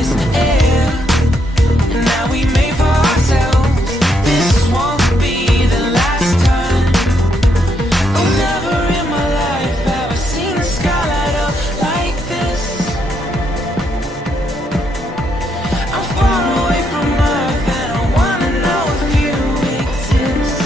this air. And now we made for ourselves. This won't be the last time. Oh, never in my life have I seen the sky light up like this. I'm far away from Earth and I wanna know if you exist.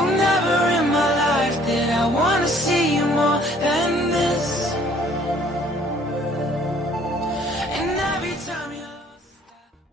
Oh, never in my life did I wanna see you more than this.